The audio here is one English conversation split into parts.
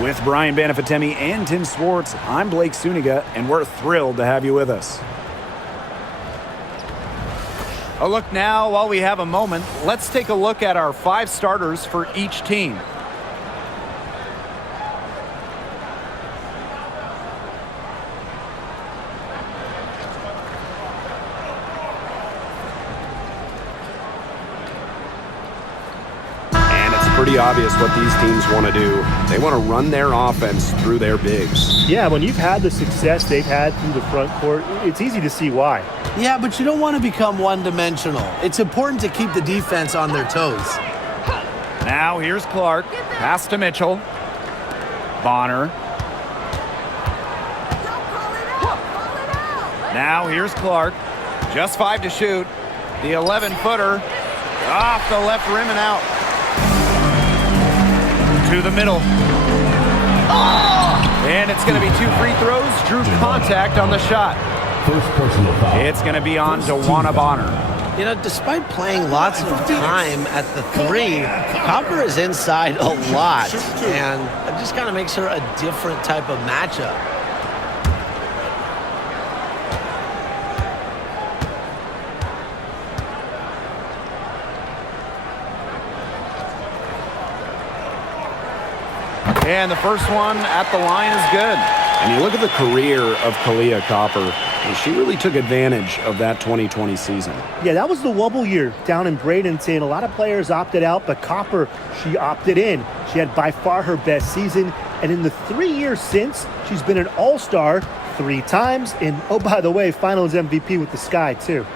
With Brian Banafitemi and Tim Swartz, I'm Blake Suniga, and we're thrilled to have you with us. A look now, while we have a moment, let's take a look at our 5 starters for each team. Pretty obvious what these teams want to do. They want to run their offense through their bigs. Yeah, when you've had the success they've had through the front court, it's easy to see why. Yeah, but you don't want to become one-dimensional. It's important to keep the defense on their toes. Now here's Clark. Pass to Mitchell. Bonner. Now here's Clark. Just 5 to shoot. The 11-footer off the left rim and out. To the middle. And it's going to be 2 free throws. Drew contact on the shot. First personal foul. It's going to be on DeWanna Bonner. You know, despite playing lots of time at the 3, Copper is inside a lot. And it just kind of makes her a different type of matchup. And the first one at the line is good. And you look at the career of Kahleah Copper, and she really took advantage of that 2020 season. Yeah, that was the wobble year down in Bradenton. A lot of players opted out, but Copper, she opted in. She had by far her best season. And in the 3 years since, she's been an all-star 3 times. And, oh, by the way, finals MVP with the Sky, too.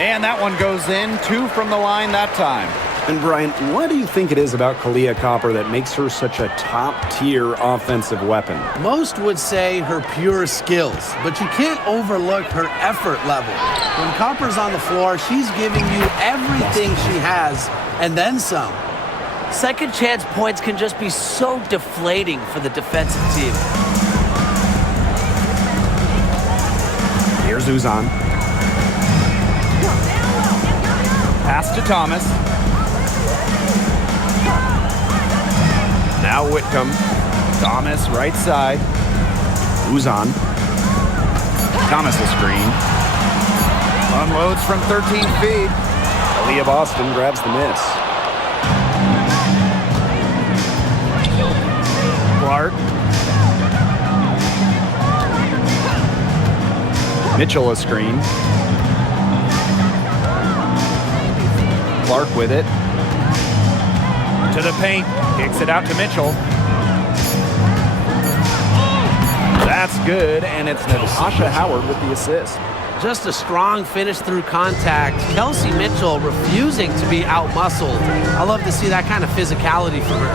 And that one goes in. 2 from the line that time. And Brian, what do you think it is about Kahleah Copper that makes her such a top-tier offensive weapon? Most would say her pure skills, but you can't overlook her effort level. When Copper's on the floor, she's giving you everything she has and then some. Second chance points can just be so deflating for the defensive team. Here's Uzan. Pass to Thomas. Now Whitcomb. Thomas right side. Uzan. Thomas a screen. Unloads from 13 feet. Aaliyah Boston grabs the miss. Clark. Mitchell a screen. Clark with it. To the paint. Kicks it out to Mitchell. That's good, and it's Natasha Howard with the assist. Just a strong finish through contact. Kelsey Mitchell refusing to be out-muscled. I love to see that kind of physicality from her.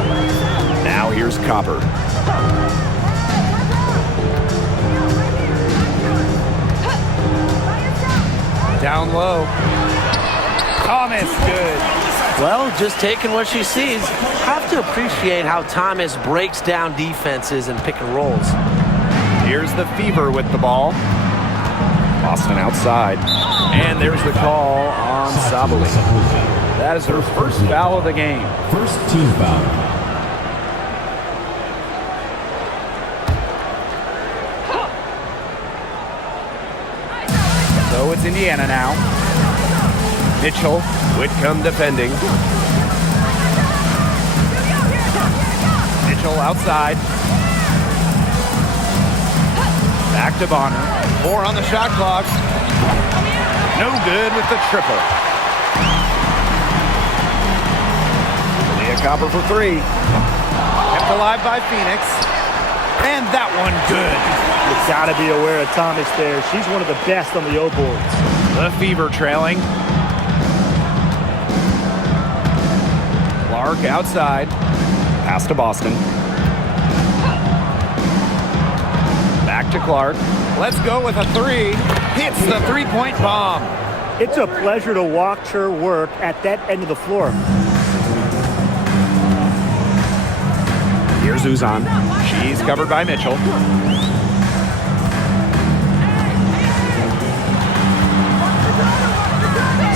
Now here's Copper. Down low. Thomas, good. Well, just taking what she sees. Have to appreciate how Thomas breaks down defenses and pick and rolls. Here's the Fever with the ball. Boston outside. And there's the call on Sabali. That is her first foul of the game. First team foul. So it's Indiana now. Mitchell. Whitcomb defending. Mitchell outside. Back to Bonner. 4 on the shot clock. No good with the triple. Kahleah Copper for 3. Kept alive by Phoenix. And that one good. You've got to be aware of Thomas there. She's one of the best on the O-boards. The Fever trailing. Clark outside. Pass to Boston. Back to Clark. Let's go with a 3. Hits the 3-point bomb. It's a pleasure to watch her work at that end of the floor. Here's Uzan. She's covered by Mitchell.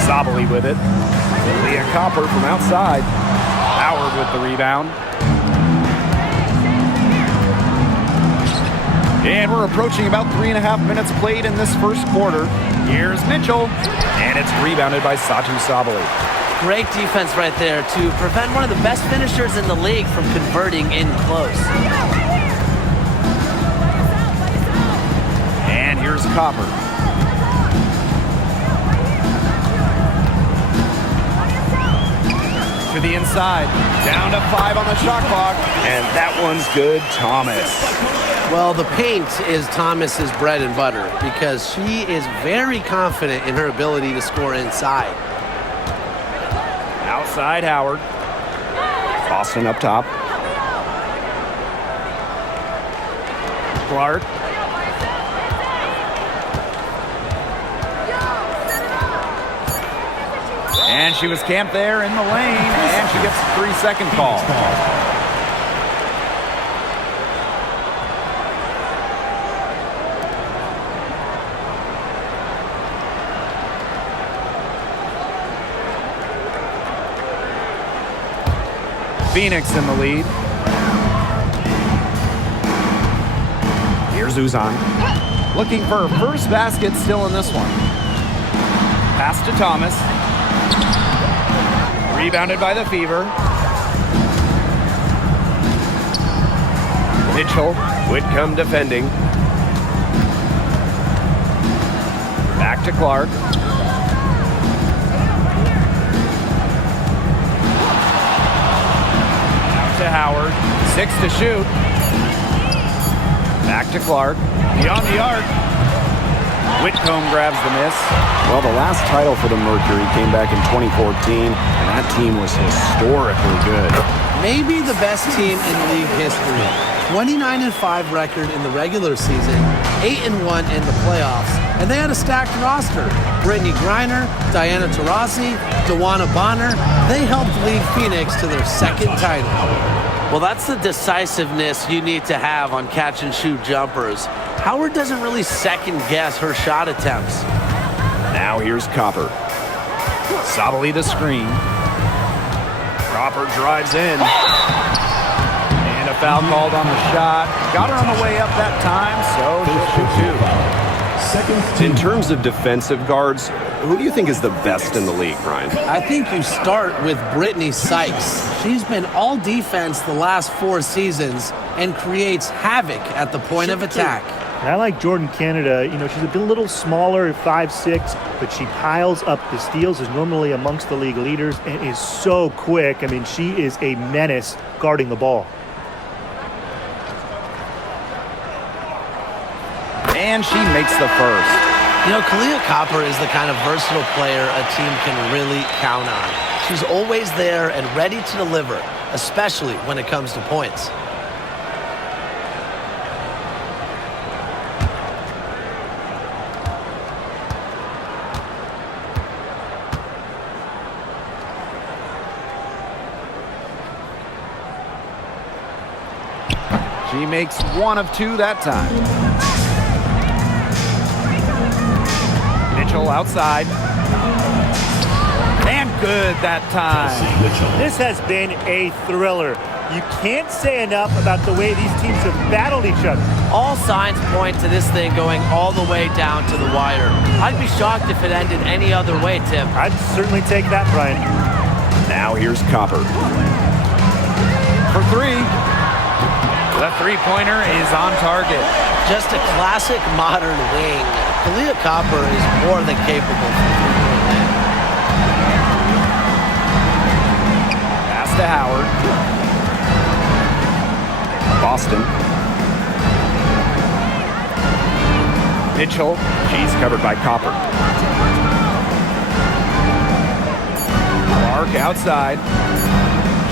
Sabali with it. Leah Copper from outside. Howard with the rebound. And we're approaching about 3.5 minutes played in this first quarter. Here's Mitchell. And it's rebounded by Satu Sabali. Great defense right there to prevent one of the best finishers in the league from converting in close. And here's Copper. To the inside. Down to 5 on the shot clock. And that one's good, Thomas. Well, the paint is Thomas's bread and butter because she is very confident in her ability to score inside. Outside Howard. Boston up top. Clark. And she was camped there in the lane, and she gets a 3-second call. Phoenix in the lead. Here's Uzan. Looking for her first basket still in this one. Pass to Thomas. Rebounded by the Fever. Mitchell would come defending. Back to Clark. Out to Howard. 6 to shoot. Back to Clark. Beyond the arc. Whitcomb grabs the miss. Well, the last title for the Mercury came back in 2014, and that team was historically good. Maybe the best team in league history. 29-5 record in the regular season, 8-1 in the playoffs, and they had a stacked roster. Brittany Griner, Diana Taurasi, Dawana Bonner, they helped lead Phoenix to their second title. Well, that's the decisiveness you need to have on catch and shoot jumpers. Howard doesn't really second guess her shot attempts. Now here's Copper. Sabali the screen. Copper drives in. And a foul called on the shot. Got her on the way up that time, so she'll shoot 2. In terms of defensive guards, who do you think is the best in the league, Brian? I think you start with Brittany Sykes. She's been all defense the last 4 seasons and creates havoc at the point of attack. And I like Jordan Canada. You know, she's a little smaller at 5'6", but she piles up the steals, is normally amongst the league leaders, and is so quick. I mean, she is a menace guarding the ball. And she makes the first. You know, Kalia Copper is the kind of versatile player a team can really count on. She's always there and ready to deliver, especially when it comes to points. She makes 1 of 2 that time. Mitchell outside. And good that time. This has been a thriller. You can't say enough about the way these teams have battled each other. All signs point to this thing going all the way down to the wire. I'd be shocked if it ended any other way, Tim. I'd certainly take that, Brian. Now here's Copper. For 3. The three-pointer is on target. Just a classic modern wing. Kalia Copper is more than capable for three-point land. Pass to Howard. Boston. Mitchell. She's covered by Copper. Clark outside.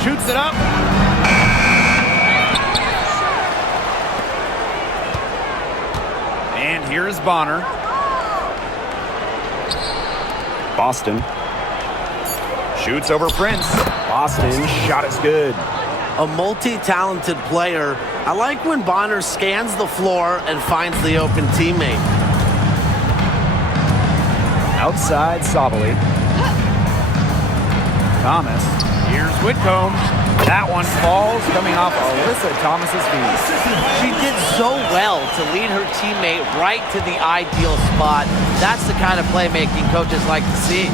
Shoots it up. And here's Bonner. Boston. Shoots over Prince. Boston shot is good. A multi-talented player. I like when Bonner scans the floor and finds the open teammate. Outside Sabali. Thomas. Here's Whitcomb. That one falls, coming off Alyssa Thomas's feet. She did so well to lead her teammate right to the ideal spot. That's the kind of playmaking coaches like to see.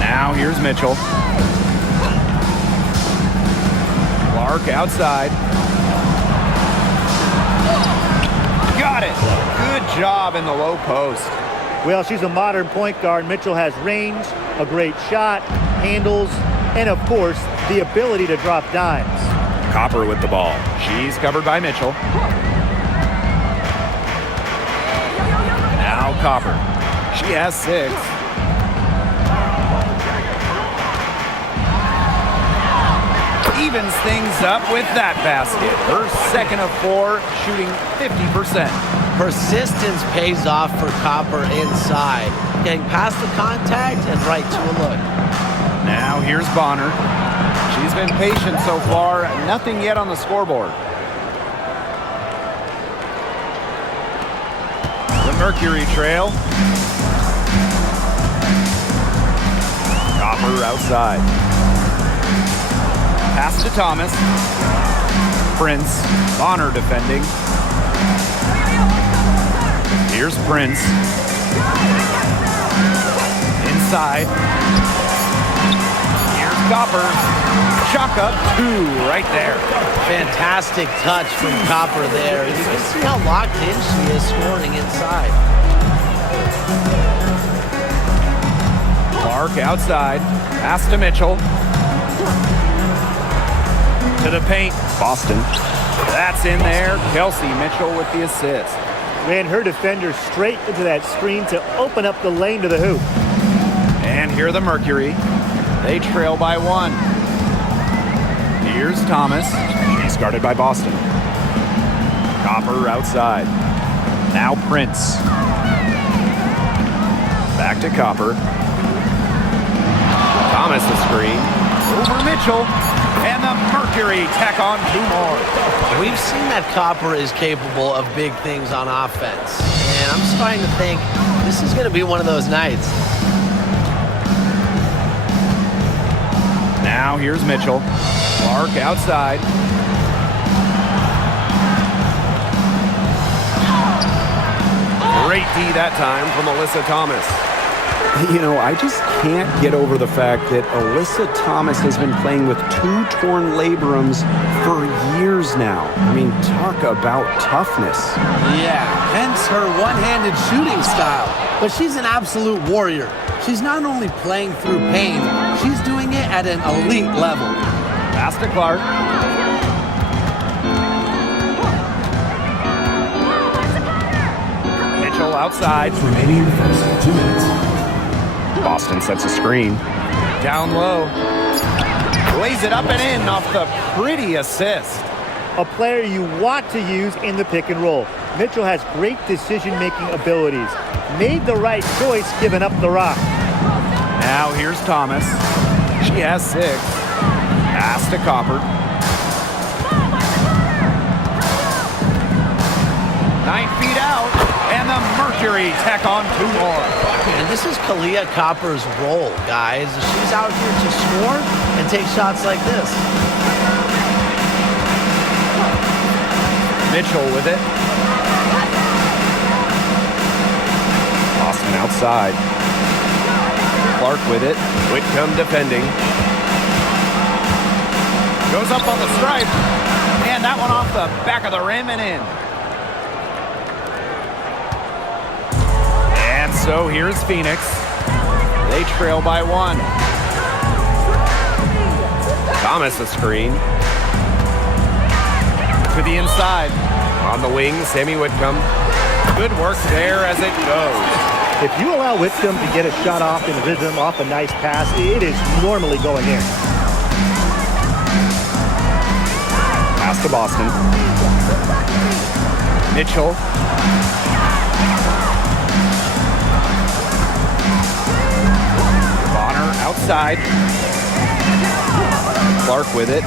Now here's Mitchell. Clark outside. Got it. Good job in the low post. Well, she's a modern point guard. Mitchell has range, a great shot, handles, and of course, the ability to drop dimes. Copper with the ball. She's covered by Mitchell. Now Copper. She has 6. Evens things up with that basket. Her second of 4, shooting 50%. Persistence pays off for Copper inside. Getting past the contact and right to a look. Now here's Bonner. She's been patient so far. Nothing yet on the scoreboard. The Mercury trail. Copper outside. Pass to Thomas. Prince. Bonner defending. Here's Prince. Inside. Here's Copper. Chuck up 2 right there. Fantastic touch from Copper there. You can see how locked in she is scoring inside. Clark outside. Pass to Mitchell. To the paint. Boston. That's in there. Kelsey Mitchell with the assist. Ran her defender straight into that screen to open up the lane to the hoop. And here the Mercury. They trail by 1. Here's Thomas. She's guarded by Boston. Copper outside. Now Prince. Back to Copper. Thomas the screen. Over Mitchell. And the Mercury tack on 2 more. We've seen that Copper is capable of big things on offense. And I'm starting to think this is going to be one of those nights. Now here's Mitchell. Clark outside. Great D that time from Alyssa Thomas. You know, I just can't get over the fact that Alyssa Thomas has been playing with 2 torn labrums for years now. I mean, talk about toughness. Yeah, hence her one-handed shooting style. But she's an absolute warrior. She's not only playing through pain, she's doing it at an elite level. Pass to Clark. Mitchell outside. Remaining in the first 2 minutes. Boston sets a screen. Down low. Lays it up and in off the pretty assist. A player you want to use in the pick and roll. Mitchell has great decision-making abilities. Made the right choice giving up the rock. Now here's Thomas. She has 6. Pass to Copper. 9 feet out. And the Mercury tack on 2 more. And this is Kahleah Copper's role, guys. She's out here to score and take shots like this. Mitchell with it. Boston outside. Clark with it. Whitcomb defending. Goes up on the stripe. And that one off the back of the rim and in. And so here's Phoenix. They trail by 1. Thomas a screen. To the inside. On the wing, Sammy Whitcomb. Good work there as it goes. If you allow Whitcomb to get a shot off in rhythm, off a nice pass, it is normally going in. Pass to Boston. Mitchell. Bonner outside. Clark with it.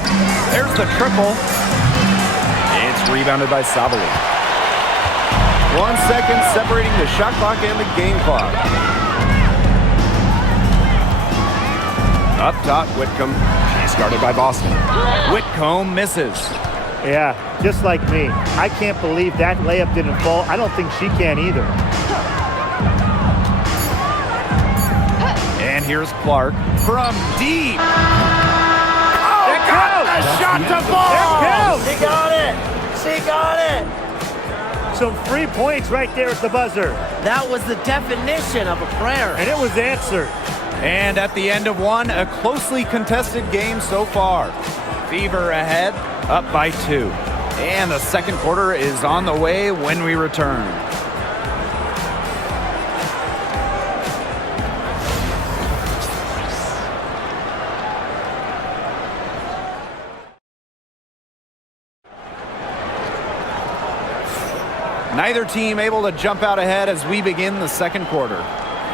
There's the triple. It's rebounded by Savali. 1 second separating the shot clock and the game clock. Up top, Whitcomb. She's guarded by Boston. Whitcomb misses. Yeah, just like me. I can't believe that layup didn't fall. I don't think she can either. And here's Clark from deep. Oh, it counts! The shot to fall. It counts! She got it. She got it. Some free points right there at the buzzer. That was the definition of a prayer. And it was answered. And at the end of one, a closely contested game so far. Fever ahead, up by 2. And the second quarter is on the way when we return. Neither team able to jump out ahead as we begin the second quarter.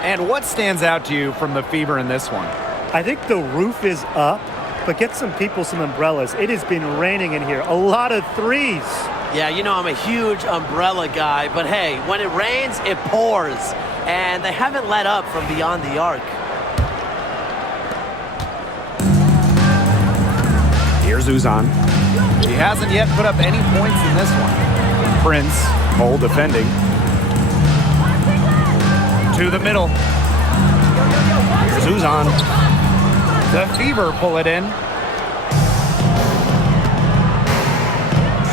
And what stands out to you from the Fever in this one? I think the roof is up, but get some people some umbrellas. It has been raining in here. A lot of threes. Yeah, you know I'm a huge umbrella guy, but hey, when it rains, it pours. And they haven't let up from beyond the arc. Here's Uzan. He hasn't yet put up any points in this one. Prince, Cole defending. To the middle. Here's Uzan. The Fever pull it in.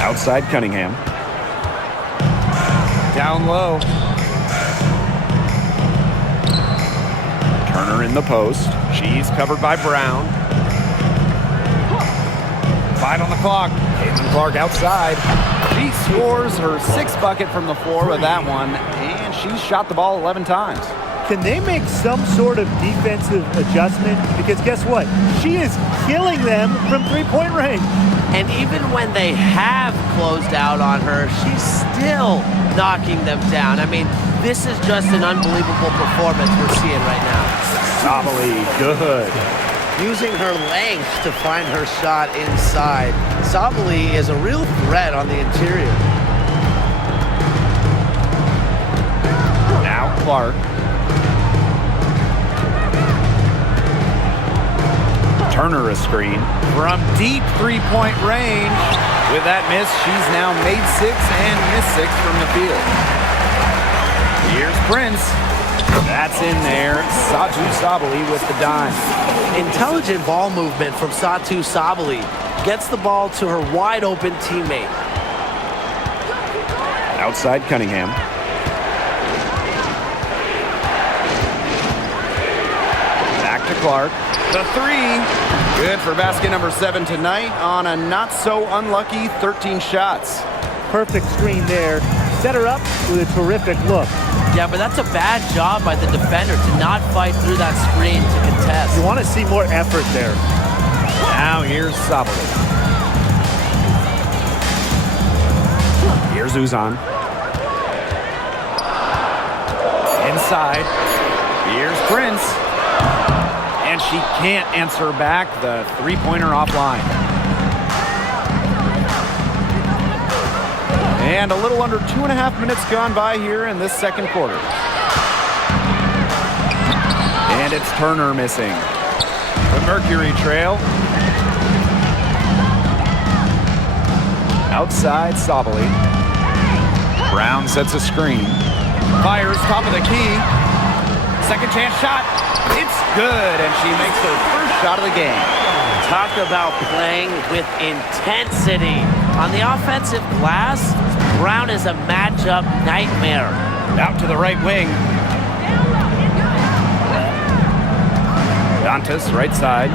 Outside Cunningham. Down low. Turner in the post. She's covered by Brown. 5 on the clock. Caitlin-Clark outside. She scores her 6th bucket from the floor with that one, and she's shot the ball 11 times. Can they make some sort of defensive adjustment? Because guess what? She is killing them from three-point range. And even when they have closed out on her, she's still knocking them down. I mean, this is just an unbelievable performance we're seeing right now. Sabali, good. Using her length to find her shot inside. Sabali is a real threat on the interior. Now Clark. Turner a screen. From deep three-point range. With that miss, she's now made 6 and missed 6 from the field. Here's Prince. That's in there. Satu Sabali with the dime. Intelligent ball movement from Satu Sabali. Gets the ball to her wide-open teammate. Outside Cunningham. Back to Clark. The 3. Good for basket number 7 tonight on a not-so-unlucky 13 shots. Perfect screen there. Set her up with a terrific look. Yeah, but that's a bad job by the defender to not fight through that screen to contest. You want to see more effort there. Now here's Sabali. Here's Uzan. Inside. Here's Prince. And she can't answer back the three-pointer offline. And a little under 2.5 minutes gone by here in this second quarter. And it's Turner missing. The Mercury trail. Outside Sabali. Brown sets a screen. Fires top of the key. Second chance shot. It's good, and she makes her first shot of the game. Talk about playing with intensity. On the offensive glass, Brown is a matchup nightmare. Out to the right wing. Dantas, right side.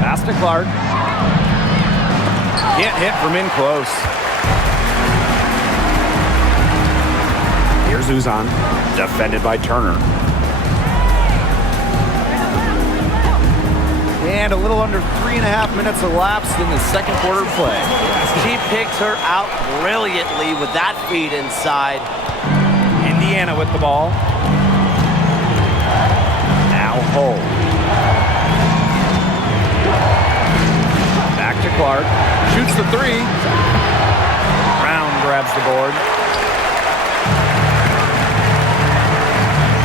Pass to Clark. Can't hit from in close. Here's Uzan. Defended by Turner. And a little under 3.5 minutes elapsed in the second quarter play. She picked her out brilliantly with that feed inside. Indiana with the ball. Now Hull. Back to Clark. Shoots the 3. Brown grabs the board.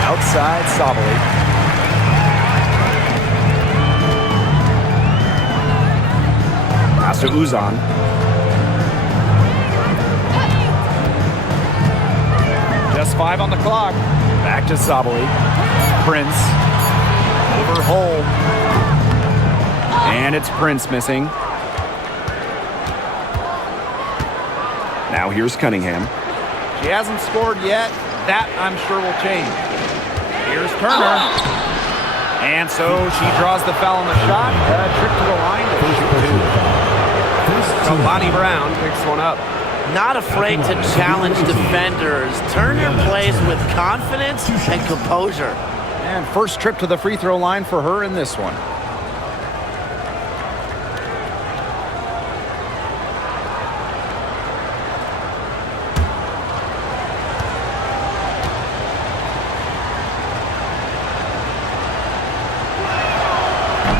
Outside Sabali. to Uzan. Just 5 on the clock. Back to Sabali. Prince. Over Hole. And it's Prince missing. Now here's Cunningham. She hasn't scored yet. That, I'm sure, will change. Here's Turner. And so she draws the foul on the shot. Trip to the line to shoot 2. So Lonnie Brown picks one up. Not afraid to challenge defenders. Turner plays with confidence and composure. And first trip to the free throw line for her in this one.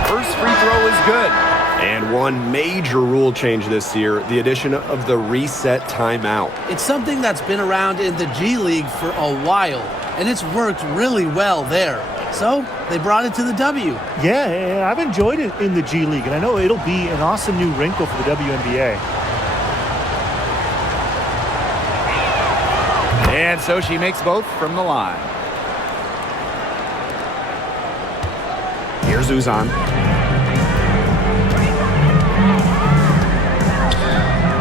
First free throw is good. And one major rule change this year, the addition of the reset timeout. It's something that's been around in the G League for a while, and it's worked really well there. So they brought it to the W. Yeah, I've enjoyed it in the G League, and I know it'll be an awesome new wrinkle for the WNBA. And so she makes both from the line. Here's Uzan.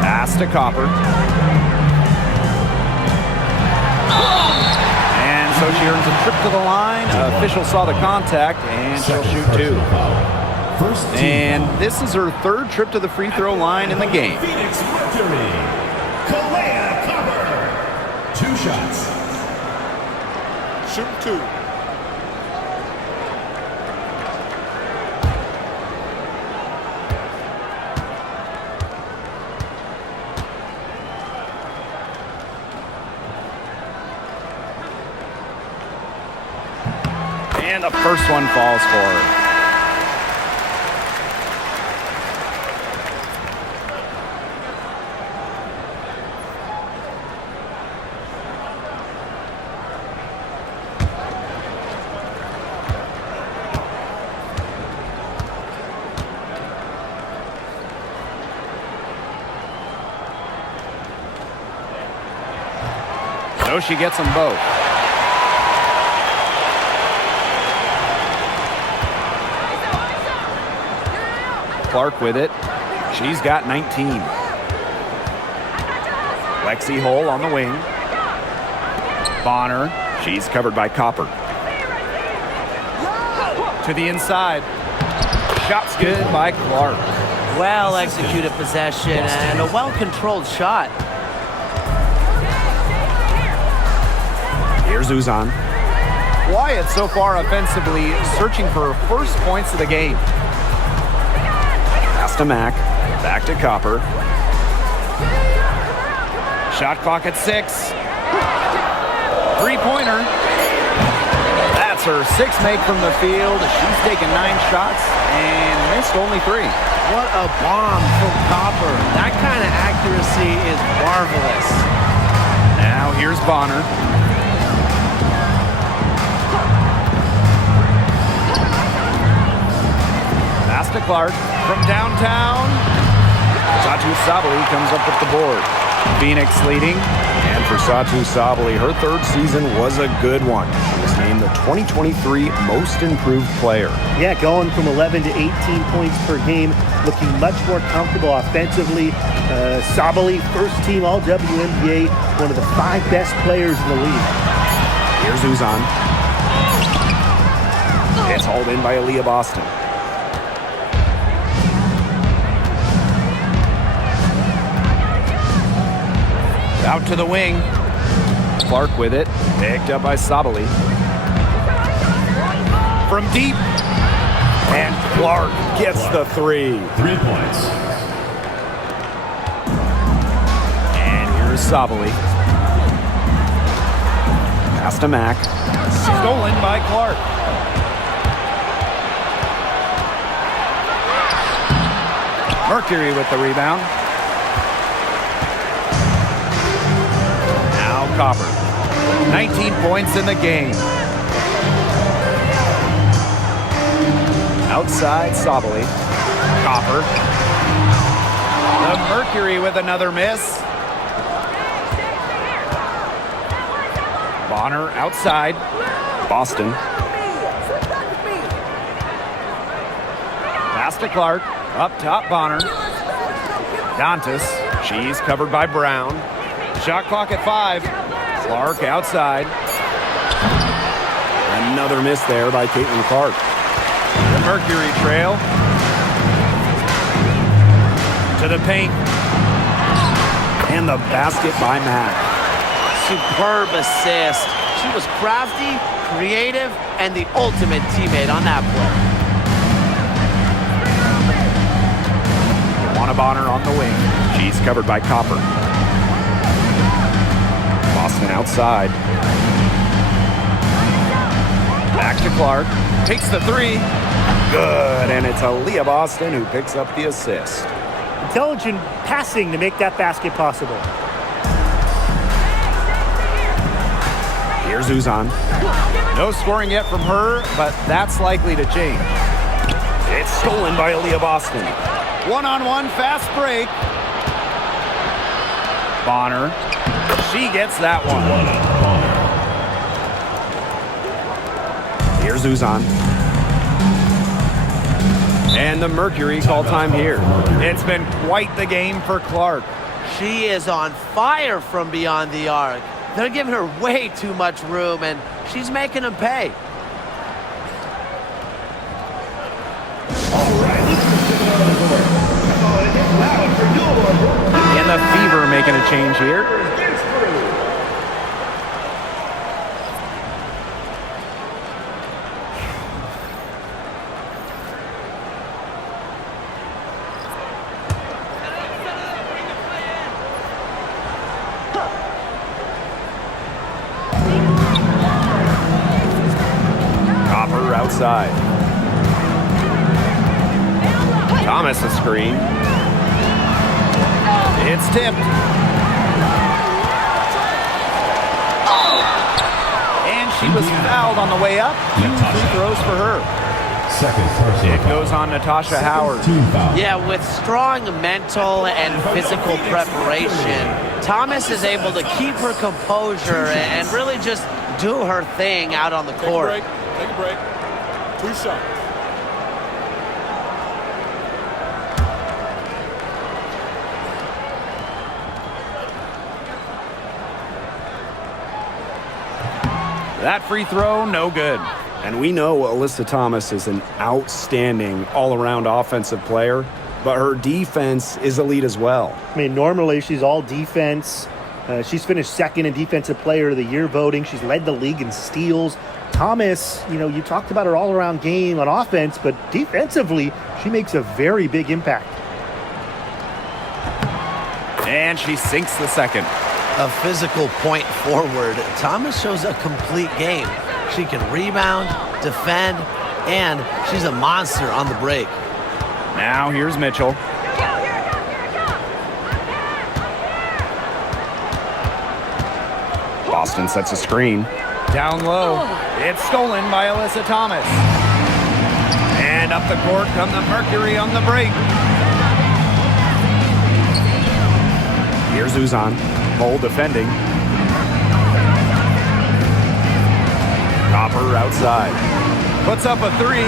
Pass to Copper. And so she earns a trip to the line. Official saw the contact, and she'll shoot 2. And this is her third trip to the free throw line in the game. Phoenix Mercury, Copper. 2 shots. Shoot 2. And the first one falls for her. So she gets them both. Clark with it. She's got 19. Lexi Hole on the wing. Bonner. She's covered by Copper. To the inside. Shot's good by Clark. Well executed possession and a well-controlled shot. Here's Uzan. Wyatt so far offensively searching for her first points of the game. Pass to Mack. Back to Copper. Shot clock at 6. Three-pointer. That's her 6th make from the field. She's taken 9 shots and missed only 3. What a bomb from Copper. That kind of accuracy is marvelous. Now here's Bonner. Pass to Clark from downtown. Satu Sabali comes up with the board. Phoenix leading. And for Satu Sabali, her 3rd season was a good one. She was named the 2023 Most Improved Player. Yeah, going from 11 to 18 points per game, looking much more comfortable offensively. Sabali, first team All-WNBA, one of the 5 best players in the league. Here's Uzan. It's hauled in by Aaliyah Boston. Out to the wing. Clark with it. Picked up by Sabali. From deep. And Clark gets the 3. 3 points. And here's Sabali. Pass to Mack. Stolen by Clark. Mercury with the rebound. Now Copper. 19 points in the game. Outside Sabali. Copper. The Mercury with another miss. Bonner outside. Boston. Pass to Clark. Up top, Bonner. Dantas. She's covered by Brown. Shot clock at 5. Clark outside. Another miss there by CaitlinClark. The Mercury trail. To the paint. And the basket by Mack. Superb assist. She was crafty, creative, and the ultimate teammate on that play. Juana Bonner on the wing. She's covered by Copper. Boston outside. Back to Clark. Takes the 3. Good, and it's Aaliyah Boston who picks up the assist. Intelligent passing to make that basket possible. Here's Uzan. No scoring yet from her, but that's likely to change. It's stolen by Aaliyah Boston. One-on-one fast break. Bonner. She gets that one. Here's Uzan. And the Mercury call time here. It's been quite the game for Clark. She is on fire from beyond the arc. They're giving her way too much room, and she's making them pay. And the Fever making a change here. Copper outside. Thomas a screen. It's tipped. And she was fouled on the way up. 2 free throws for her. Second personal It foul. goes on Natasha Howard. Team foul. Yeah, with strong mental and physical preparation, Thomas is able to keep her composure and really just do her thing out on the court. Take a break. 2 shots. That free throw, no good. And we know Alyssa Thomas is an outstanding all-around offensive player, but her defense is elite as well. I mean, normally she's all defense. She's finished second in Defensive Player of the Year voting. She's led the league in steals. Thomas, you talked about her all-around game on offense, but defensively, she makes a very big impact. And she sinks the second. A physical point forward, Thomas shows a complete game. She can rebound, defend, and she's a monster on the break. Now here's Mitchell. Boston sets a screen. Down low. It's stolen by Alyssa Thomas. And up the court come the Mercury on the break. Here's Uzan. Cole defending. Copper outside. Puts up a 3.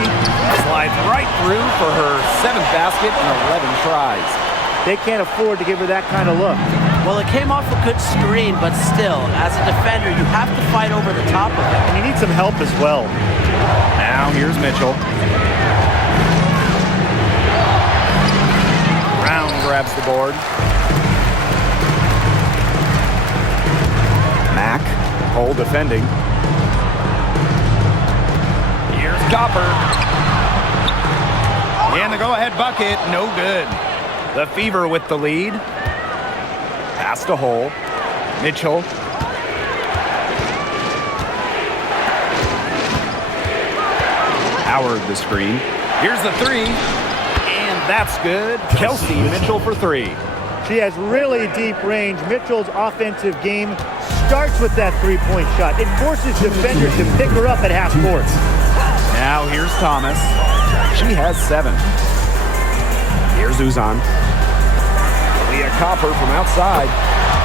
Slides right through for her 7th basket in 11 tries. They can't afford to give her that kind of look. Well, it came off a good screen, but still, as a defender, you have to fight over the top of it. And you need some help as well. Now here's Mitchell. Brown grabs the board. Mack. Cole defending. Here's Copper. And the go-ahead bucket, no good. The Fever with the lead. Pass to Hole. Mitchell. Howard the screen. Here's the 3. And that's good. Kelsey Mitchell for 3. She has really deep range. Mitchell's offensive game starts with that three-point shot. It forces defenders to pick her up at half court. Now here's Thomas. She has 7. Here's Uzan. Kalia Copper from outside.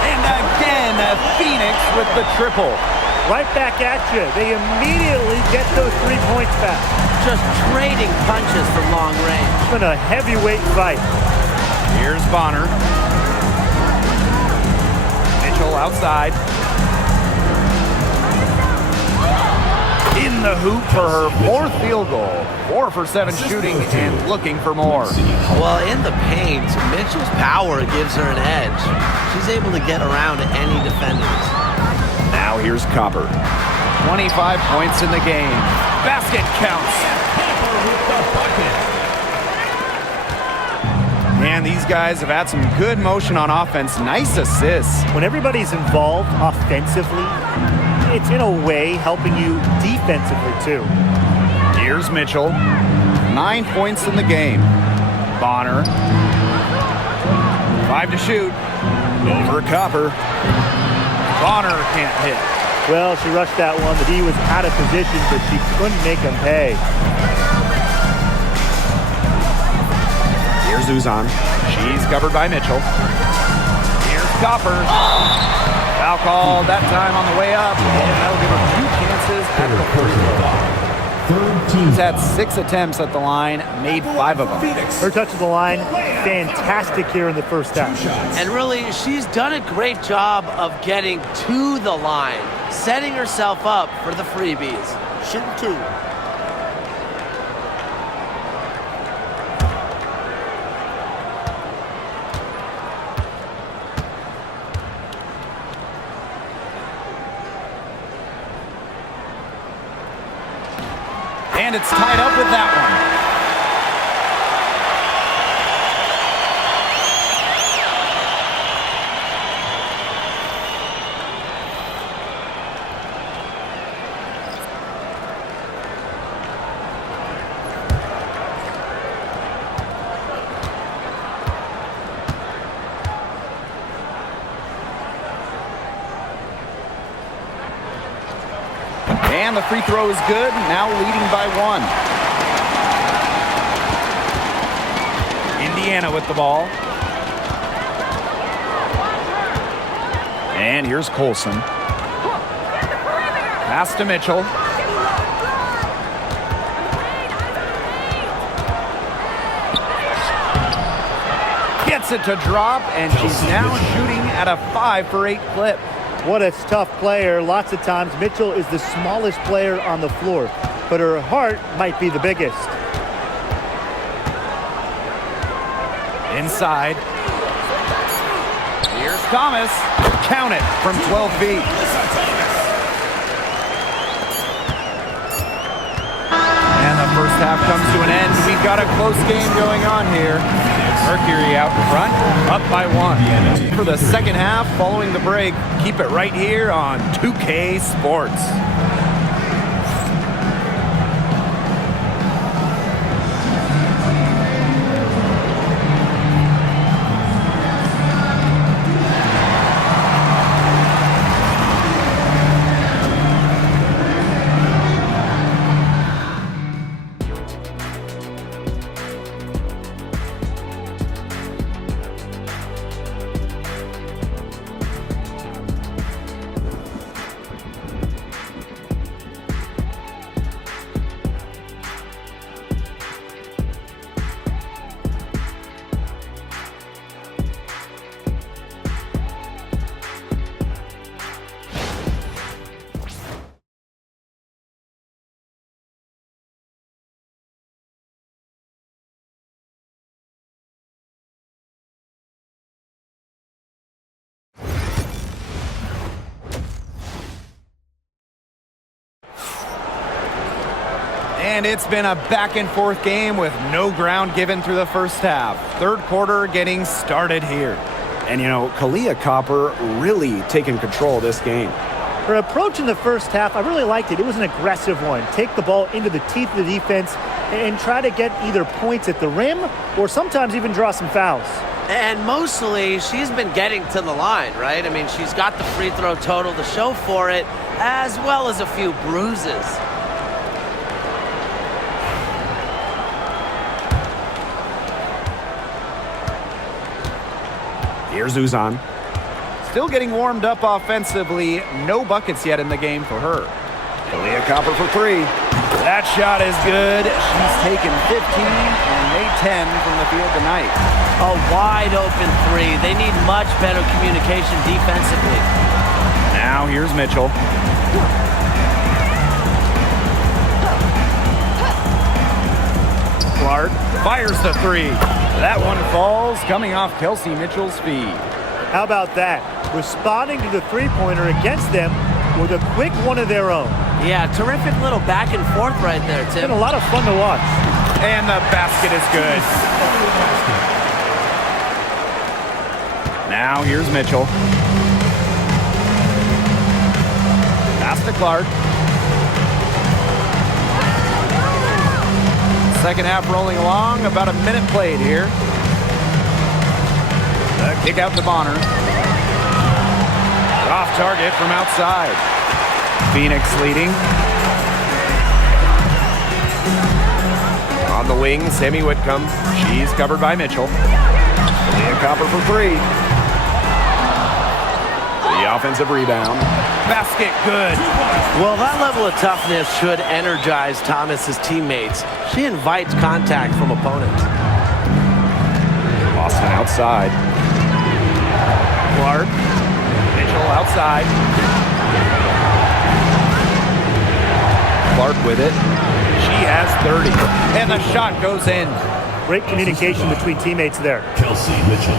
And again, Phoenix with the triple. Right back at you. They immediately get those 3 points back. Just trading punches from long range. It's been a heavyweight fight. Here's Bonner. Mitchell outside. In the hoop for her fourth field goal. 4 for 7 shooting and looking for more. Well, in the paint, Mitchell's power gives her an edge. She's able to get around any defenders. Now here's Copper. 25 points in the game. Basket counts. Man, these guys have had some good motion on offense. Nice assists. When everybody's involved offensively, it's in a way helping you defensively too. Here's Mitchell. 9 points in the game. Bonner. 5 to shoot. Over Copper. Bonner can't hit. Well, she rushed that one. The D was out of position, but she couldn't make him pay. Here's Uzan. She's covered by Mitchell. Here's Copper. Foul called that time on the way up. And that'll give her 2 chances at the free throw. She's had 6 attempts at the line, made 5 of them. Her touch of the line, fantastic here in the first half. And really, she's done a great job of getting to the line, setting herself up for the freebies. Shooting 2. And it's tied up with that one. And the free throw is good, now leading by 1. Indiana with the ball. And here's Colson. Pass to Mitchell. Gets it to drop, and she's now shooting at a 5 for 8 clip. What a tough player. Lots of times Mitchell is the smallest player on the floor, but her heart might be the biggest. Inside. Here's Thomas. Count it from 12 feet. And the first half comes to an end. We've got a close game going on here. Mercury out front, up by 1. For the second half, following the break, keep it right here on 2K Sports. And it's been a back-and-forth game with no ground given through the first half. Third quarter getting started here. And, you know, Kalia Copper really taking control of this game. Her approach in the first half, I really liked it. It was an aggressive one. Take the ball into the teeth of the defense and try to get either points at the rim or sometimes even draw some fouls. And mostly, she's been getting to the line, right? I mean, she's got the free throw total to show for it, as well as a few bruises. Here's Uzan. Still getting warmed up offensively. No buckets yet in the game for her. Kalia Copper for three. That shot is good. She's taken 15 and made 10 from the field tonight. A wide open three. They need much better communication defensively. Now here's Mitchell. Clark fires the three. That one falls, coming off Kelsey Mitchell's feed. How about that? Responding to the three-pointer against them with a quick one of their own. Yeah, terrific little back and forth right there, It's Tim. been a lot of fun to watch. And the basket is good. Now here's Mitchell. Pass to Clark. Second half rolling along. About a minute played here. The kick out to Bonner. Off target from outside. Phoenix leading. On the wing, Sammy Whitcomb. She's covered by Mitchell. Kalia Copper for three. The offensive rebound. Basket good. Well, that level of toughness should energize Thomas's teammates. She invites contact from opponents. Boston outside. Clark. Mitchell outside. Clark with it. She has 30. And the shot goes in. Great communication between teammates there. Kelsey Mitchell.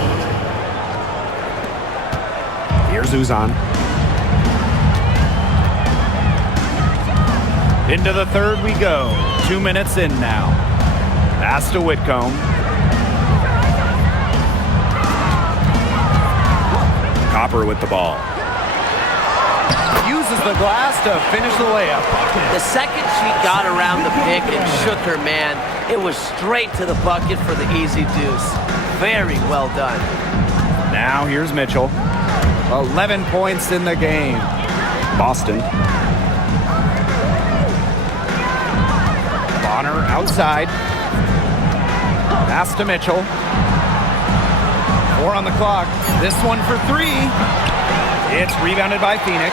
Here's Uzan. Into the third we go. 2 minutes in now. Pass to Whitcomb. Copper with the ball. Uses the glass to finish the layup. The second she got around the pick and shook her man, it was straight to the bucket for the easy deuce. Very well done. Now here's Mitchell. 11 points in the game. Boston. Bonner outside. Pass to Mitchell. 4 on the clock. This one for 3. It's rebounded by Phoenix.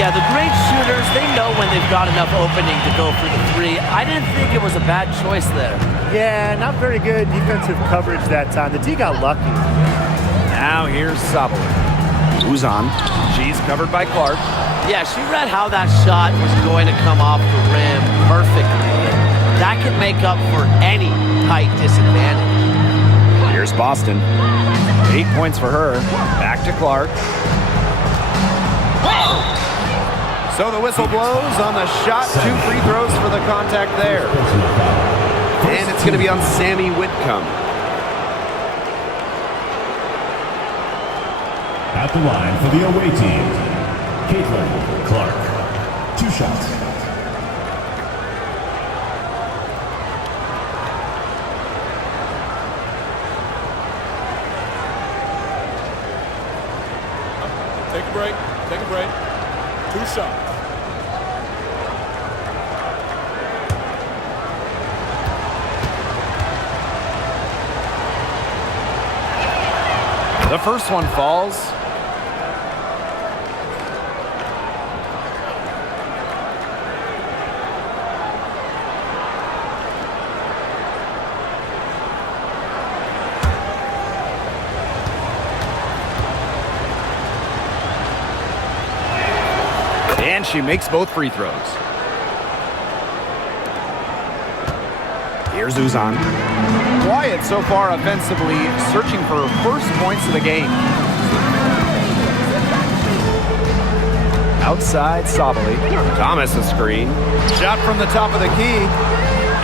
Yeah, the great shooters, they know when they've got enough opening to go for the three. I didn't think it was a bad choice there. Yeah, not very good defensive coverage that time. The D got lucky. Now here's Sabal. Uzan. She's covered by Clark. Yeah, she read how that shot was going to come off the rim perfectly. That can make up for any height disadvantage. Here's Boston. 8 points for her. Back to Clark. So the whistle blows on the shot. 2 free throws for the contact there. And it's going to be on Sammy Whitcomb. At the line for the away team, CaitlinClark. 2 shots. Take a break. Take a break. 2 shots. The first one falls. And she makes both free throws. Here's Uzan. Quiet so far offensively, searching for her first points of the game. Outside, Sabali. Thomas a screen. Shot from the top of the key,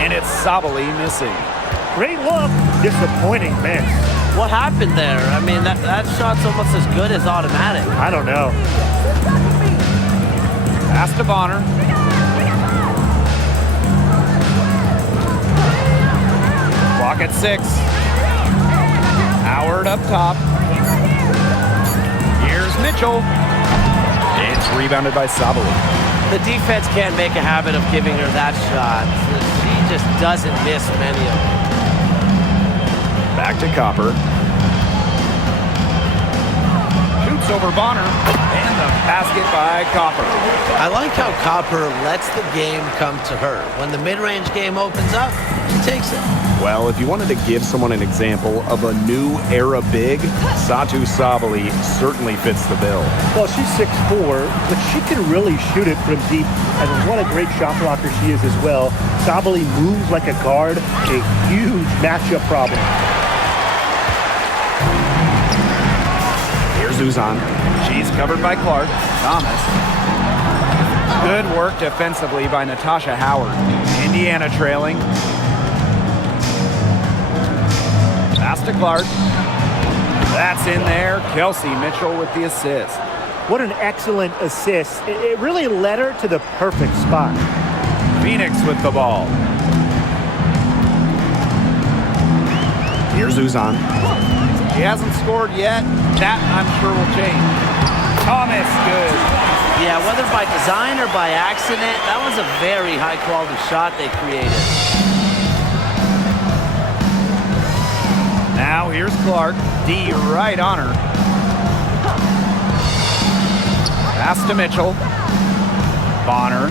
and it's Sabali missing. Great look. Disappointing miss. What happened there? I mean, that shot's almost as good as automatic. I don't know. Pass to Bonner. Clock at 6. Howard up top. Here's Mitchell. It's rebounded by Sabali. The defense can't make a habit of giving her that shot. She just doesn't miss many of them. Back to Copper. jumps over Bonner. And the basket by Copper. I like how Copper lets the game come to her. When the mid-range game opens up, she takes it. Well, if you wanted to give someone an example of a new era big, Satu Sabali certainly fits the bill. Well, she's 6'4", but she can really shoot it from deep, and what a great shot blocker she is as well. Sabali moves like a guard, a huge matchup problem. Here's Uzan. She's covered by Clark. Thomas. Good work defensively by Natasha Howard. Indiana trailing. Pass to Clark. That's in there. Kelsey Mitchell with the assist. What an excellent assist. It really led her to the perfect spot. Phoenix with the ball. Here's Uzan. He hasn't scored yet. That, I'm sure, will change. Thomas, good. Yeah, whether by design or by accident, that was a very high-quality shot they created. Now here's Clark. D right on her. Pass to Mitchell. Bonner.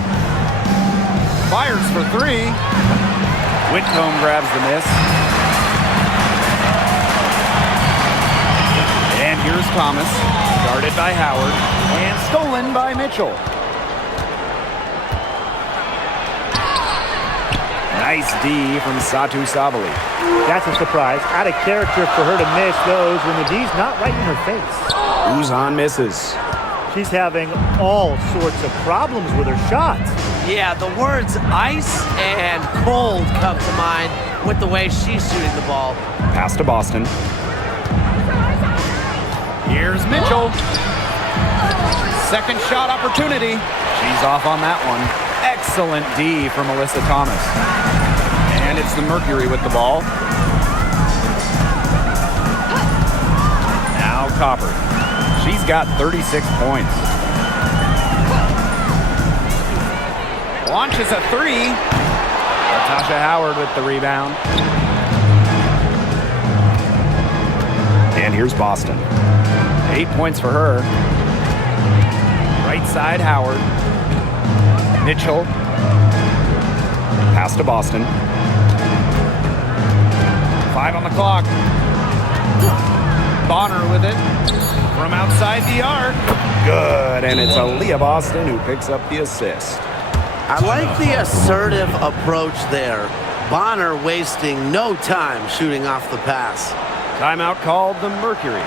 Fires for three. Whitcomb grabs the miss. And here's Thomas. Guarded by Howard. And stolen by Mitchell. Nice D from Satu Sabali. That's a surprise. Out of character for her to miss those when the D's not right in her face. Uzan misses. She's having all sorts of problems with her shots. Yeah, the words ice and cold come to mind with the way she's shooting the ball. Pass to Boston. Here's Mitchell. Second shot opportunity. She's off on that one. Excellent D from Alyssa Thomas. And it's the Mercury with the ball. Now Copper. She's got 36 points. Launches a three. Natasha Howard with the rebound. And here's Boston. 8 points for her. Right side, Howard. Mitchell. Pass to Boston. 5 on the clock. Bonner with it. From outside the arc. Good, and it's Aaliyah Boston who picks up the assist. I like the assertive approach there. Bonner wasting no time shooting off the pass. Timeout called the Mercury.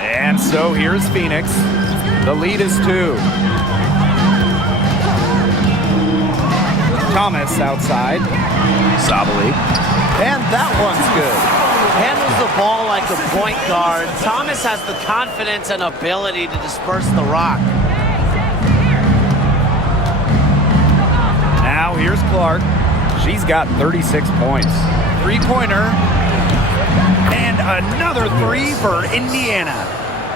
And so here's Phoenix. The lead is 2. Thomas outside. Sabali. And that one's good. Handles the ball like a point guard. Thomas has the confidence and ability to disperse the rock. Now here's Clark. She's got 36 points. Three-pointer. And another three for Indiana.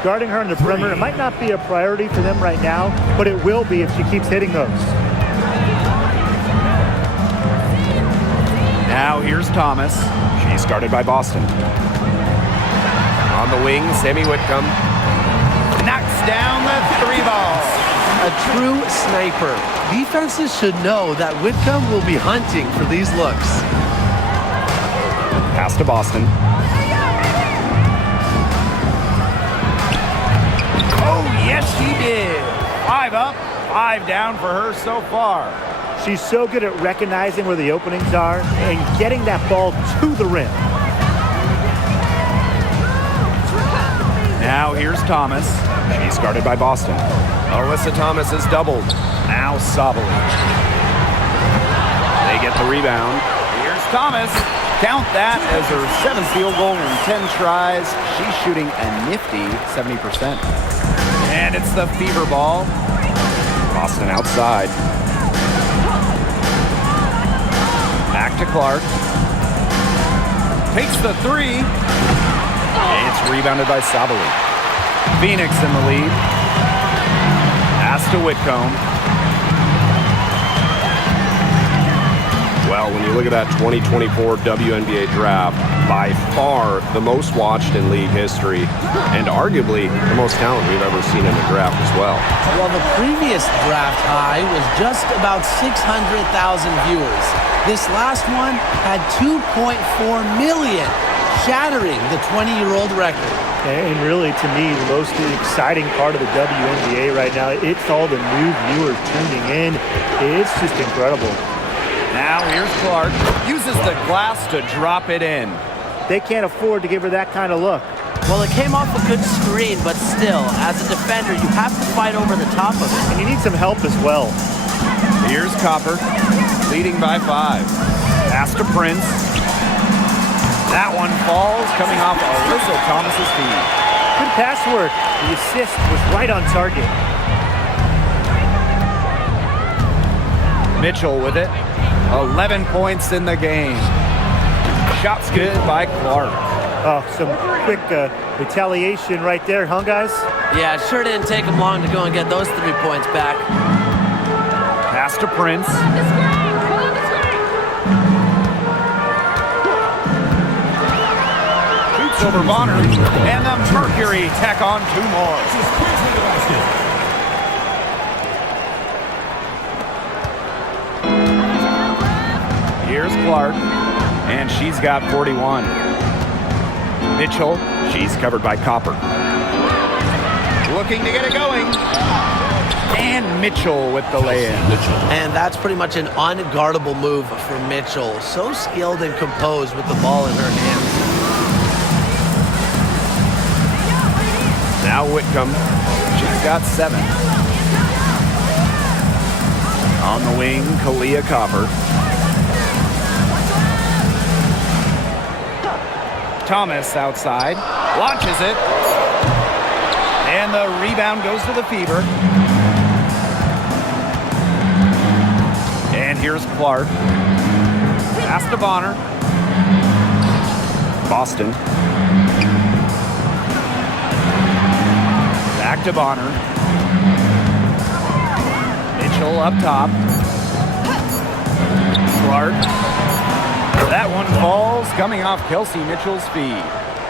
Guarding her on the perimeter, it might not be a priority for them right now, but it will be if she keeps hitting those. Now here's Thomas. She's guarded by Boston. On the wing, Sammy Whitcomb. Knocks down the three ball. A true sniper. Defenses should know that Whitcomb will be hunting for these looks. Pass to Boston. Oh, yes, she did. 5 up, 5 down for her so far. She's so good at recognizing where the openings are and getting that ball to the rim. Now here's Thomas. She's guarded by Boston. Alyssa Thomas is doubled. Now Sabali. They get the rebound. Here's Thomas. Count that as her 7th field goal in 10 tries. She's shooting a nifty 70%. And it's the fever ball. Boston outside. Back to Clark. Takes the three. It's rebounded by Sabali. Phoenix in the lead. Pass to Whitcomb. Well, when you look at that 2024 WNBA draft, by far the most watched in league history, and arguably the most talent we've ever seen in the draft as well. Well, the previous draft high was just about 600,000 viewers. This last one had 2.4 million, shattering the 20-year-old record. And really, to me, the most exciting part of the WNBA right now, it's all the new viewers tuning in. It's just incredible. Now here's Clark. Uses the glass to drop it in. They can't afford to give her that kind of look. Well, it came off a good screen, but still, as a defender, you have to fight over the top of it. And you need some help as well. Here's Copper, leading by 5. Pass to Prince. That one falls, coming off Alyssa Thomas's feet. Good pass work. The assist was right on target. Mitchell with it. 11 points in the game. Shots good by Clark. Oh, some quick retaliation right there, huh, guys? Yeah, it sure didn't take him long to go and get those 3 points back. Pass to Prince. Shoots over Bonner. And the Mercury tack on 2 more. Here's Clark, and she's got 41. Mitchell, she's covered by Copper. Looking to get it going. And Mitchell with the lay-in. And that's pretty much an unguardable move for Mitchell. So skilled and composed with the ball in her hands. Now Whitcomb. She's got 7. On the wing, Kalia Copper. Thomas outside, launches it, and the rebound goes to the Fever. And here's Clark. Pass to Bonner. Boston. Back to Bonner. Mitchell up top. Clark. That one falls, coming off Kelsey Mitchell's feed.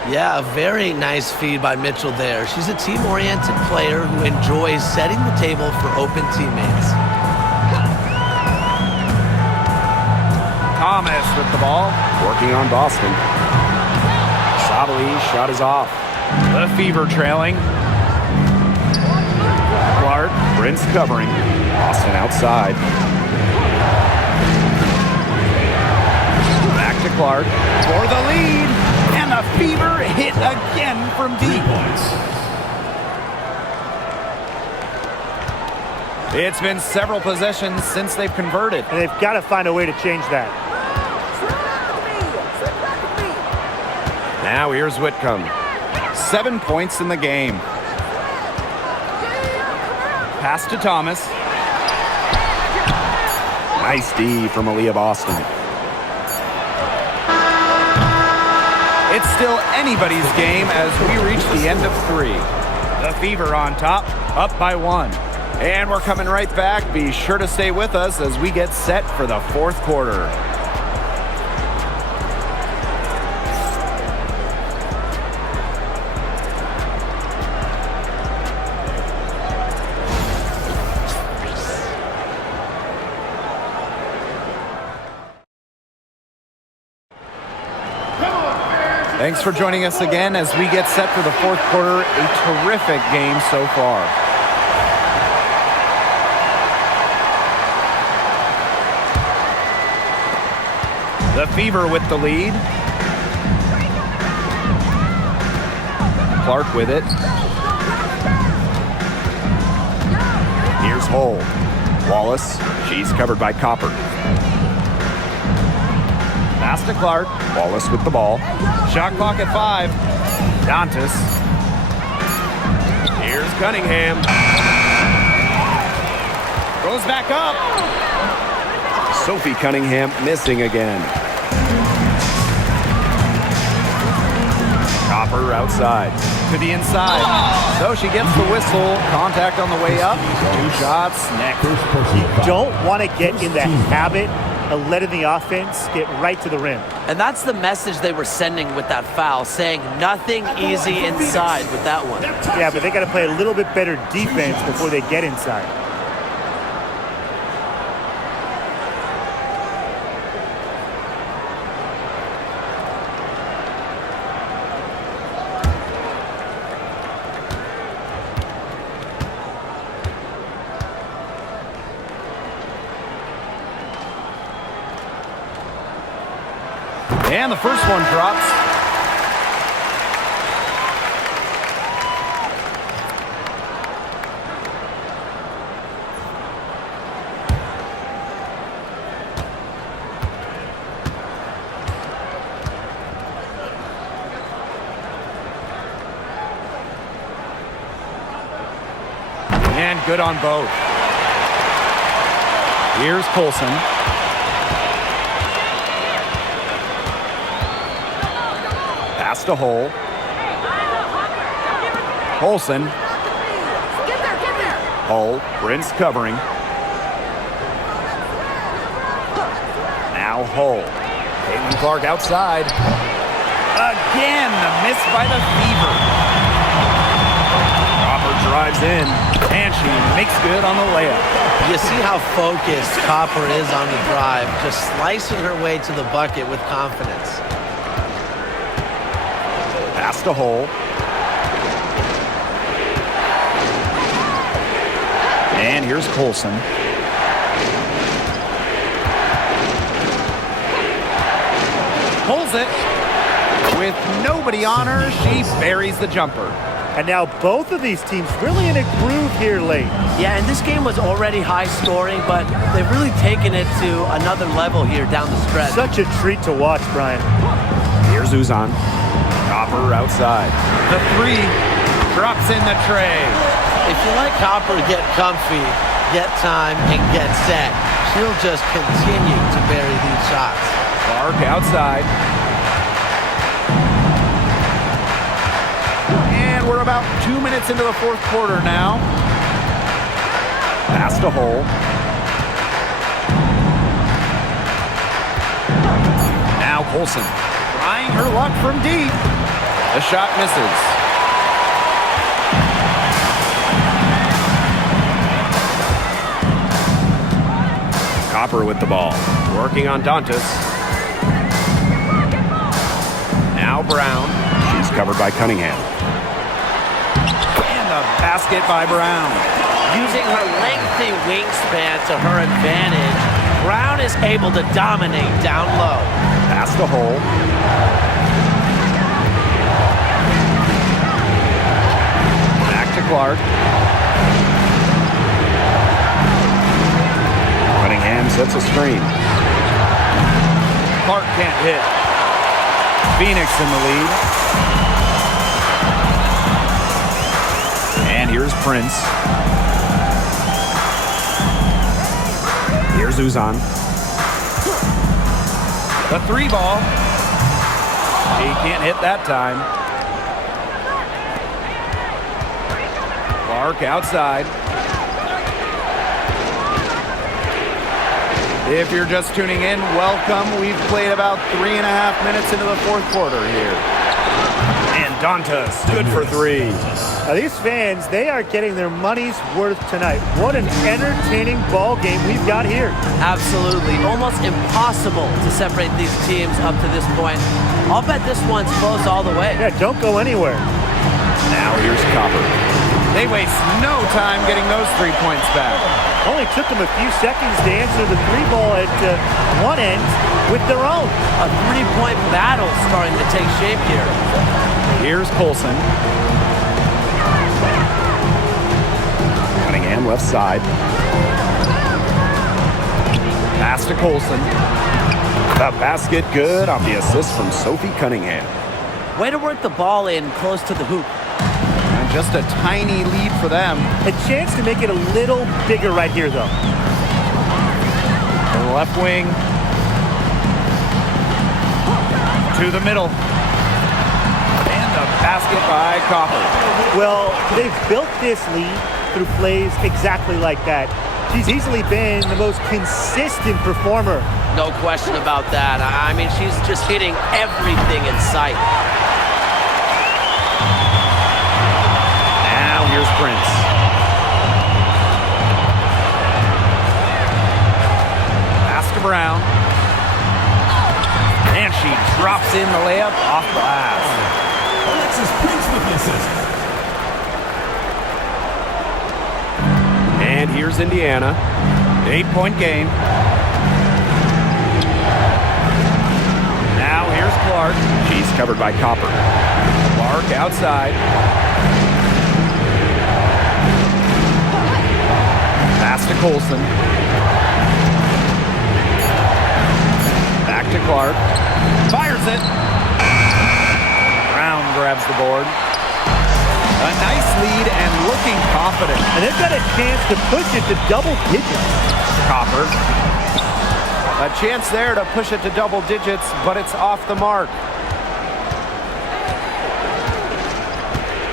Yeah, a very nice feed by Mitchell there. She's a team-oriented player who enjoys setting the table for open teammates. Thomas with the ball. Working on Boston. Sabali shot is off. The Fever trailing. Clark. Prince covering. Boston outside. To Clark for the lead, and the Fever hit again from deep. 3 points. It's been several possessions since they've converted. And they've got to find a way to change that. Now here's Whitcomb. 7 points in the game. Pass to Thomas. Nice D from Aaliyah Boston. It's still anybody's game as we reach the end of 3. The Fever on top, up by 1. And we're coming right back. Be sure to stay with us as we get set for the 4th quarter. Thanks for joining us again as we get set for the 4th quarter. A terrific game so far. The Fever with the lead. Clark with it. Here's Hull. Wallace, she's covered by Copper. Pass to Clark. Wallace with the ball. Shot clock at 5. Dantas. Here's Cunningham. Goes back up. Sophie Cunningham missing again. Copper outside to the inside. So she gets the whistle. Contact on the way up. 2 shots next. Don't want to get in the habit of letting the offense get right to the rim. And that's the message they were sending with that foul, saying nothing easy inside with that one. Yeah, but they got to play a little bit better defense before they get inside. And the first one drops. And good on both. Here's Colson. Pass to Hole. Colson. Hole. Prince covering. Now Hole. Caitlin-Clark outside. Again, the miss by the Fever. Copper drives in, and she makes good on the layup. You see how focused Copper is on the drive, just slicing her way to the bucket with confidence. Pass to Hole. And here's Colson. Pulls it. With nobody on her, she buries the jumper. And now both of these teams really in a groove here late. Yeah, and this game was already high scoring, but they've really taken it to another level here down the stretch. Such a treat to watch, Brian. Here's Uzan. Copper outside. The 3 drops in the tray. If you let Copper get comfy, get time, and get set, she'll just continue to bury these shots. Clark outside. And we're about 2 minutes into the fourth quarter now. Pass to Hole. Now Colson trying her luck from deep. The shot misses. Copper with the ball. Working on Dantas. Now Brown. She's covered by Cunningham. And the basket by Brown. Using her lengthy wingspan to her advantage, Brown is able to dominate down low. Pass the Hole. Back to Clark. Cunningham sets a screen. Clark can't hit. Phoenix in the lead. And here's Prince. Here's Uzan. The 3 ball. He can't hit that time. Clark outside. If you're just tuning in, welcome. We've played about 3.5 minutes into the fourth quarter here. And Dantas good for 3. Now these fans, they are getting their money's worth tonight. What an entertaining ball game we've got here. Absolutely. Almost impossible to separate these teams up to this point. I'll bet this one's close all the way. Yeah, don't go anywhere. Now here's Copper. They waste no time getting those 3 points back. Only took them a few seconds to answer the 3 ball at one end with their own. A 3-point battle starting to take shape here. Here's Colson. Cunningham left side. Pass to Colson. The basket good on the assist from Sophie Cunningham. Way to work the ball in close to the hoop. And just a tiny lead for them. A chance to make it a little bigger right here, though. To the left wing. To the middle. And the Basket by Copper. Well, they've built this lead through plays exactly like that. She's easily been the most consistent performer. No question about that. I mean, she's just hitting everything in sight. Now here's Prince. Pass to Brown. And she drops in the layup off glass. Alexis Prince with the assist. And here's Indiana. 8-point game. Now here's Clark. She's covered by Copper. Clark outside. Pass to Colson. Back to Clark. Fires it. Brown grabs the board. A nice lead and looking confident. And they've got a chance to push it to double digits. Copper. A chance there to push it to double digits, but it's off the mark.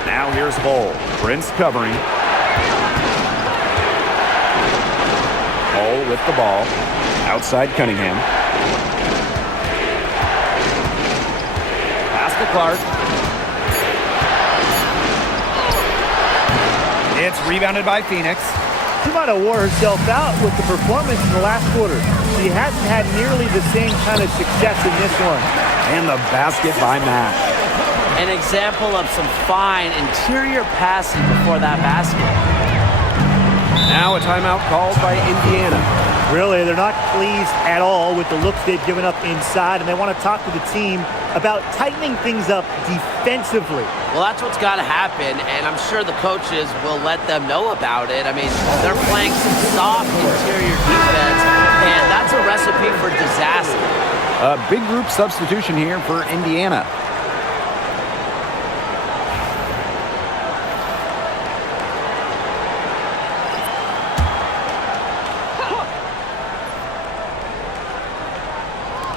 Now here's Bull. Prince covering. Bull with the ball. Outside Cunningham. Pass to Clark. It's rebounded by Phoenix. She might have wore herself out with the performance in the last quarter. She hasn't had nearly the same kind of success in this one. And the basket by Mack. An example of some fine interior passing before that basket. Now a timeout called by Indiana. Really, they're not pleased at all with the looks they've given up inside, and they want to talk to the team about tightening things up defensively. Well, that's what's got to happen, and I'm sure the coaches will let them know about it. I mean, they're playing some soft interior defense, and that's a recipe for disaster. A big group substitution here for Indiana.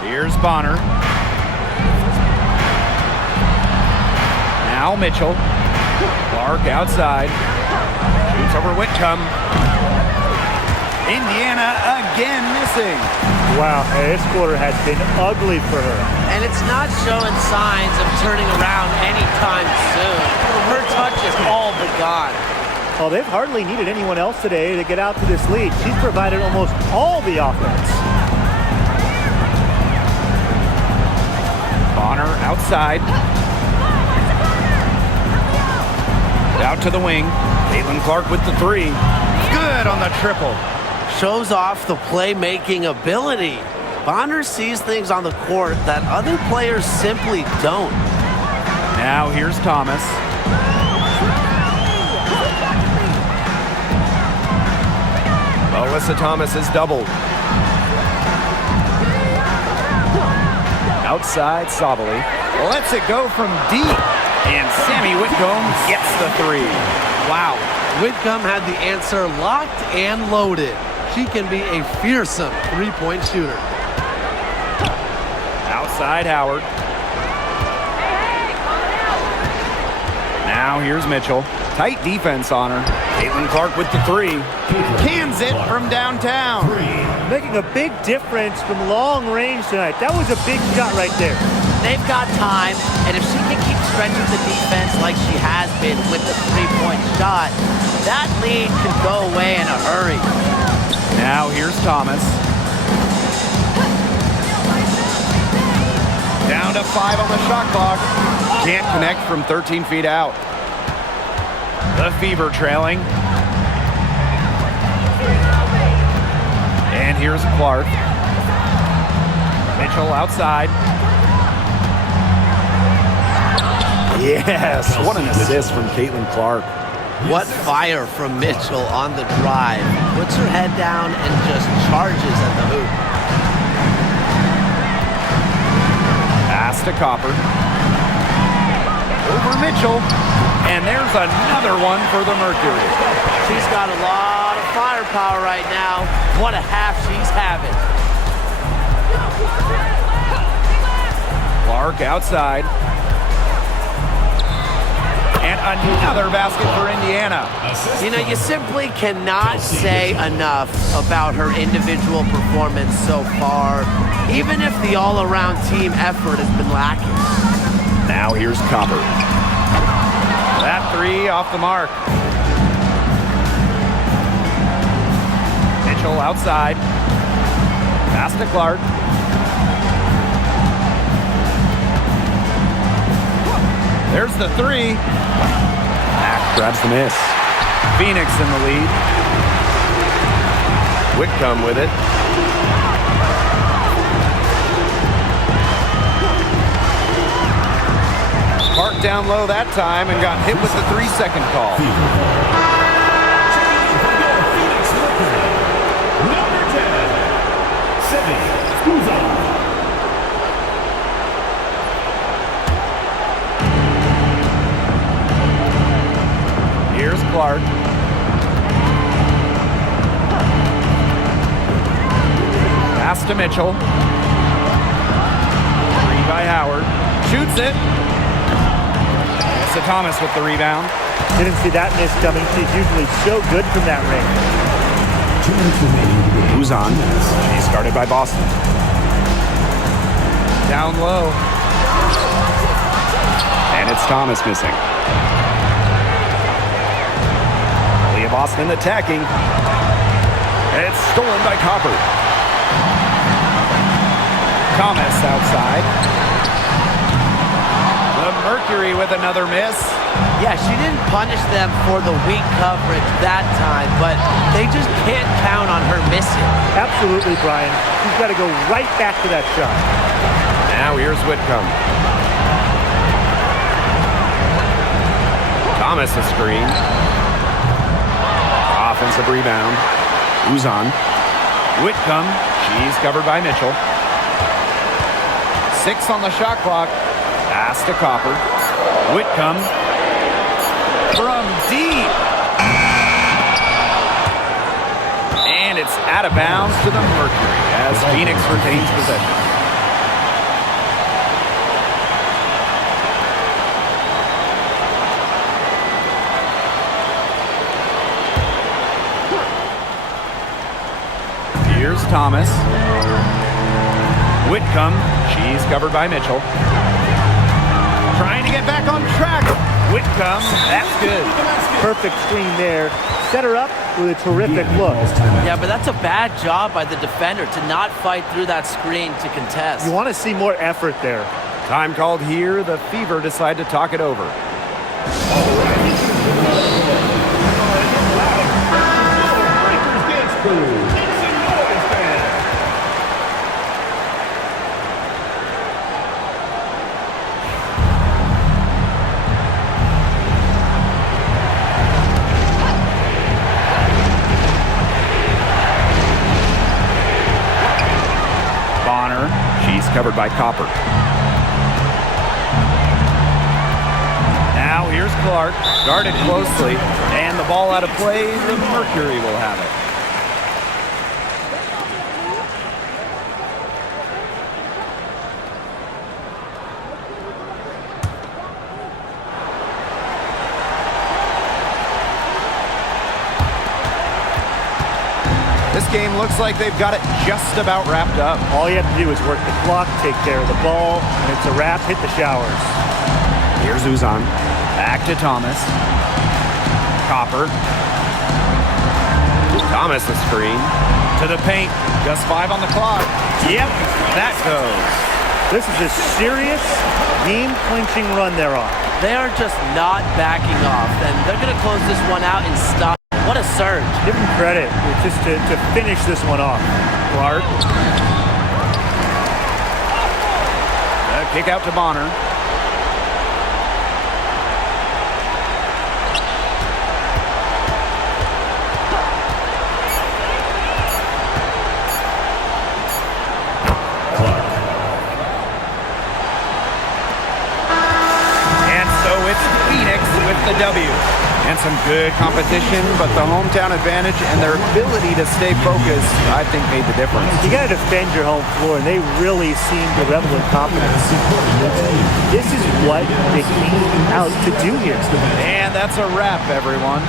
Here's Bonner. Now Mitchell. Clark outside. Shoots over Whitcomb. Indiana again missing. Wow, this quarter has been ugly for her. And it's not showing signs of turning around anytime soon. Her touch is all but gone. Well, they've hardly needed anyone else today to get out to this lead. She's provided almost all the offense. Bonner outside. Out to the wing. Caitlin-Clark with the three. Good on the triple. Shows off the playmaking ability. Bonner sees things on the court that other players simply don't. Now here's Thomas. Alyssa Thomas is doubled. Outside Sabali. Lets it go from deep. And Sammy Whitcomb gets the three. Wow, Whitcomb had the answer locked and loaded. She can be a fearsome three-point shooter. Outside Howard. Now here's Mitchell. Tight defense on her. Caitlin-Clark with the three. Cans it from downtown. Making a big difference from long range tonight. That was a big shot right there. They've got time, and if she can keep stretching the defense like she has been with the three-point shot, that lead could go away in a hurry. Now here's Thomas. Down to 5 on the shot clock. Can't connect from 13 feet out. The Fever trailing. And here's Clark. Mitchell outside. Yes, what an assist from Caitlin-Clark. What fire from Mitchell on the drive. Puts her head down and just charges at the hoop. Pass to Copper. Over Mitchell. And there's another one for the Mercury. She's got a lot of firepower right now. What a half she's having. Clark outside. And another basket for Indiana. You know, you simply cannot say enough about her individual performance so far, even if the all-around team effort has been lacking. Now here's Copper. That three off the mark. Mitchell outside. Pass to Clark. There's the three. Mack grabs the miss. Phoenix in the lead. Whitcomb with it. Park down low that time and got hit with the 3-second call. Here's Clark. Pass to Mitchell. Three by Howard. Shoots it. It's Thomas with the rebound. Didn't see that miss coming. She's usually so good from that range. Who's on? He's guarded by Boston. Down low. And it's Thomas missing. Leah Boston attacking. And it's stolen by Copper. Thomas outside. The Mercury with another miss. Yeah, she didn't punish them for the weak coverage that time, but they just can't count on her missing. Absolutely, Brian. She's got to go right back to that shot. Now here's Whitcomb. Thomas a screen. Offensive rebound. Who's on? Whitcomb. She's covered by Mitchell. 6 on the shot clock. Pass to Copper. Whitcomb from deep. And it's out of bounds to the Mercury as Phoenix retains possession. Here's Thomas. Whitcomb. She's covered by Mitchell. Trying to get back on track. Whitcomb. That's good. Perfect screen there. Set her up with a terrific look. Yeah, but that's a bad job by the defender to not fight through that screen to contest. You want to see more effort there. Time called here. The Fever decide to talk it over. Covered by Copper. Now here's Clark, guarded closely, and the ball out of play. The Mercury will have it. This game looks like they've got it just about wrapped up. All you have to do is work the clock, take care of the ball, and it's a wrap. Hit the showers. Here's Uzan. Back to Thomas. Copper. Thomas a screen. To the paint. Just 5 on the clock. Yep, that goes. This is a serious game-clinching run they're on. They are just not backing off, and they're going to close this one out and stop. What a surge. Give them credit. It's just to finish this one off. Clark. The kick out to Bonner. And so it's Phoenix with the W. And against some good competition, but the hometown advantage and their ability to stay focused, I think, made the difference. You got to defend your home floor, and they really seem to revel in confidence. This is what they came out to do here. And that's a wrap, everyone.